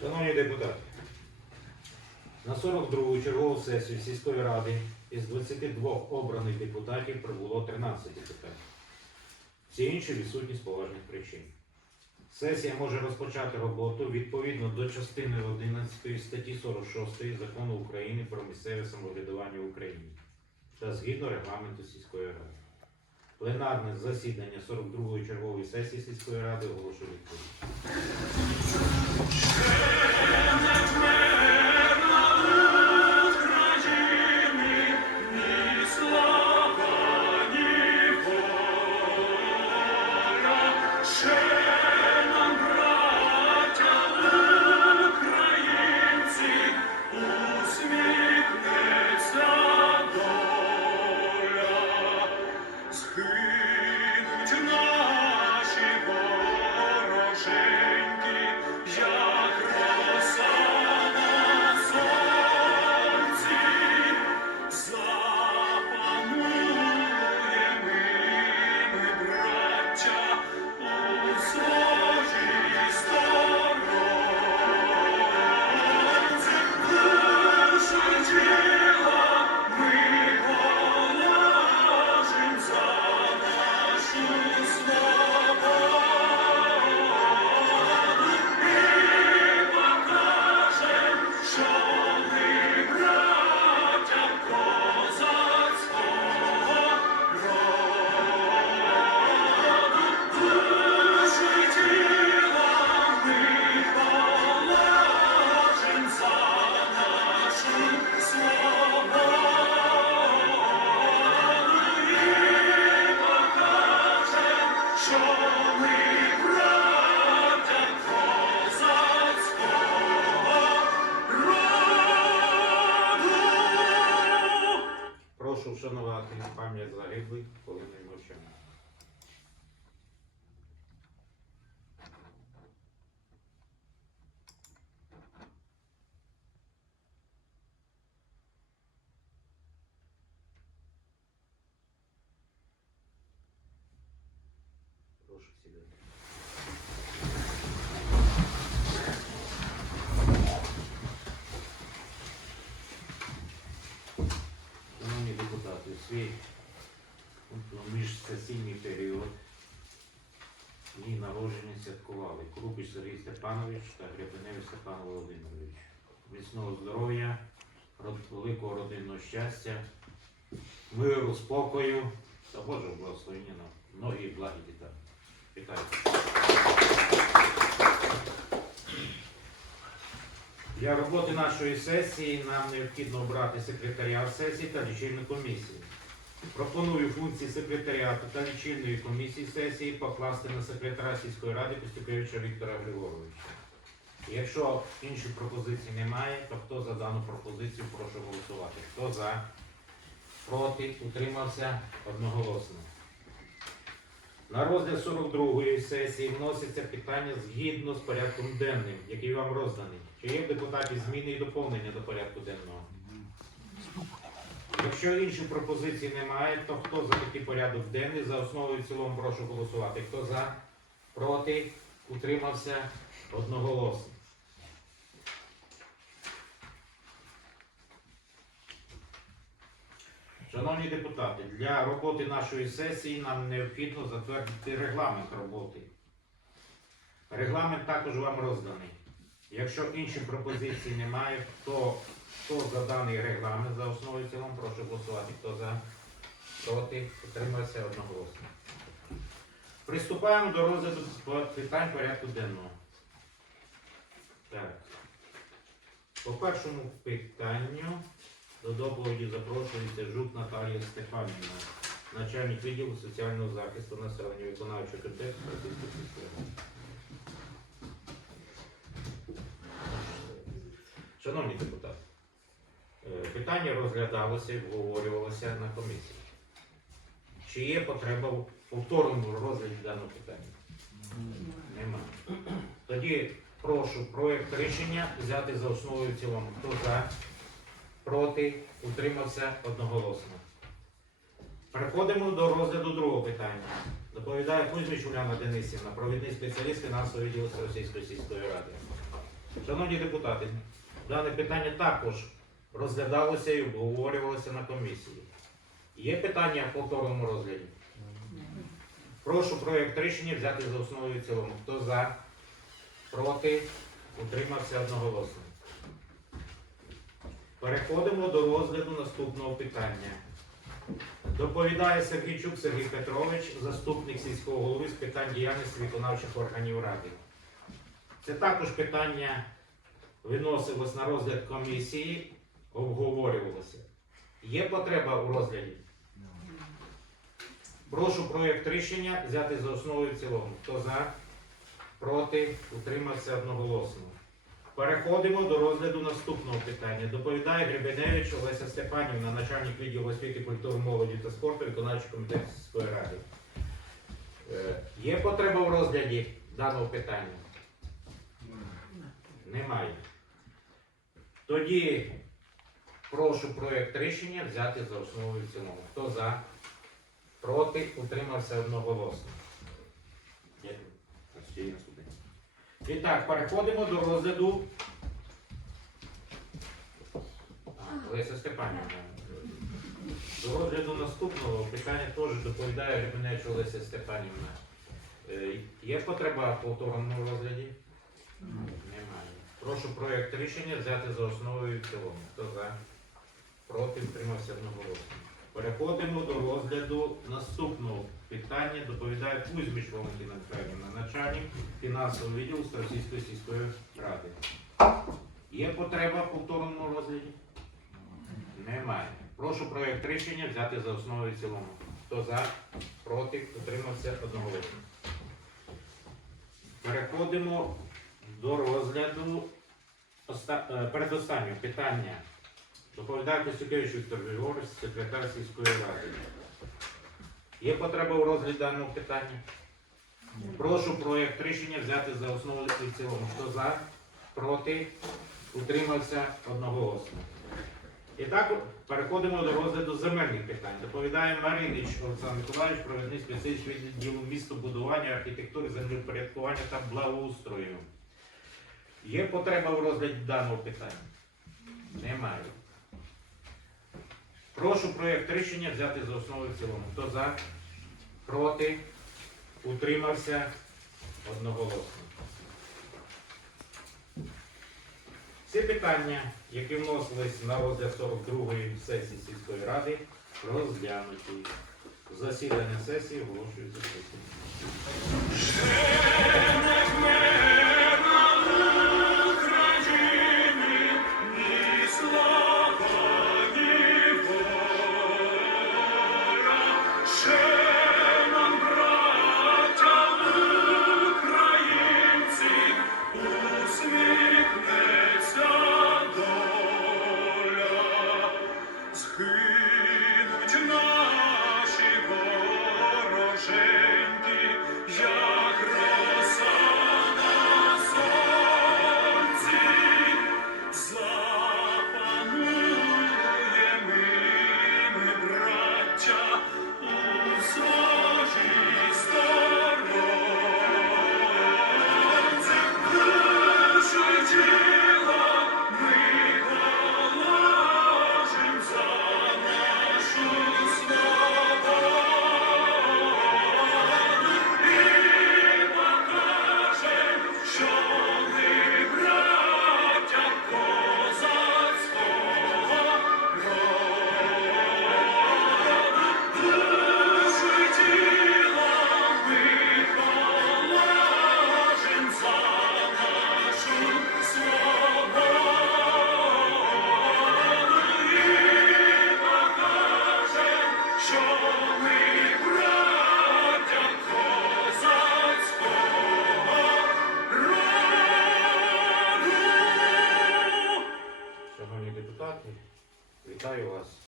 Шановні депутати, на 42-ю чергову сесію сільської ради із 22 обраних депутатів прибуло 13 депутатів. Всі інші відсутні з поважних причин. Сесія може розпочати роботу відповідно до частини 11 статті 46 Закону України про місцеве самоврядування в Україні та згідно регламенту сільської ради. Пленарне засідання 42-ї чергової сесії сільської ради оголошую відкритим. bravely. Міжсесійний період дні народження святкували Крупич Сергій Степанович та Гребеневич Степан Володимирович. Міцного здоров'я, великого родинного щастя, миру, спокою та Божого благословення на многі благі діта. Вітаю. Для роботи нашої сесії нам необхідно обрати секретаріат сесії та лічильну комісію. Пропоную функції секретаріату та лічильної комісії сесії покласти на секретаря сільської ради Костюкевича Віктора Григоровича. Якщо інших пропозицій немає, то хто за дану пропозицію прошу голосувати? Хто за? Проти? Утримався? Одноголосно. На розгляд 42-ї сесії вносяться питання згідно з порядком денним, який вам розданий. Чи є в депутатів зміни і доповнення до порядку денного? Якщо інших пропозицій немає, то хто за такий порядок денний за основу і в цілому прошу голосувати? Хто за? Проти? Утримався? Одноголосно. Шановні депутати, для роботи нашої сесії нам необхідно затвердити регламент роботи. Регламент також вам розданий. Якщо інших пропозицій немає, то хто за даний регламент за основу і цілому, прошу голосувати. Хто за? Проти? Утримався одноголосно. Приступаємо до розгляду питань порядку денного. Так. По першому питанню до доповіді запрошується Жук Наталія Степанівна, начальник відділу соціального захисту населення виконавчого комітету Російської ради. Шановні депутати, питання розглядалося і обговорювалося на комісії. Чи є потреба в повторному розгляді даного питання? Немає. Тоді прошу проєкт рішення взяти за основу і цілому. Хто за? Проти? Утримався одноголосно. Переходимо до розгляду другого питання. Доповідає Кузьміч Уляна Денисівна, провідний спеціаліст фінансового відділу Російської сільської ради. Шановні депутати, дане питання також розглядалося і обговорювалося на комісії. Є питання в повторному розгляді? Прошу проєкт рішення взяти за основу і цілому. Хто за? Проти? Утримався одноголосно. Переходимо до розгляду наступного питання. Доповідає Сергійчук Сергій Петрович, заступник сільського голови з питань діяльності виконавчих органів ради. Це також питання виносилось на розгляд комісії, обговорювалося. Є потреба у розгляді? Прошу проєкт рішення взяти за основу і в цілому. Хто за? Проти? Утримався одноголосно. Переходимо до розгляду наступного питання. Доповідає Гребеневич Олеся Степанівна, начальник відділу освіти, культури, молоді та спорту, виконавчий комітет сільської ради. Е, Є потреба в розгляді даного питання? Немає. Тоді прошу проєкт рішення взяти за основу і в цілому. Хто за? Проти? Утримався одноголосно. Дякую. І так, переходимо до розгляду. А, Леся Степанівна. До розгляду наступного питання теж доповідає Гребенець Олеся Степанівна. Е, Є потреба в повторному розгляді? Немає. Прошу проєкт рішення взяти за основу і в цілому. Хто за? Проти втримався одноголосно. Переходимо до розгляду наступного питання. Доповідає Кузьміч Валентина Михайлівна, начальник фінансового відділу Старосійської сільської ради. Є потреба в повторному розгляді? Немає. Прошу проєкт рішення взяти за основу і цілому. Хто за? Проти? Утримався одноголосно. Переходимо до розгляду е, передостаннього питання. Доповідає Костюкевич Віктор Григорович, секретар сільської ради. Є потреба у розгляді даного питання? Прошу проєкт рішення взяти за основу і в цілому. Хто за? Проти? Утримався одноголосно. І так переходимо до розгляду земельних питань. Доповідає Маринич Олександр Миколаївич, провідний спеціаліст відділу містобудування, архітектури, землепорядкування та благоустрою. Є потреба в розгляді даного питання? Немає. Прошу проєкт рішення взяти за основу в цілому. Хто за? Проти? Утримався одноголосно. Всі питання, які вносились на розгляд 42-ї сесії сільської ради, розглянуті. Засідання сесії оголошується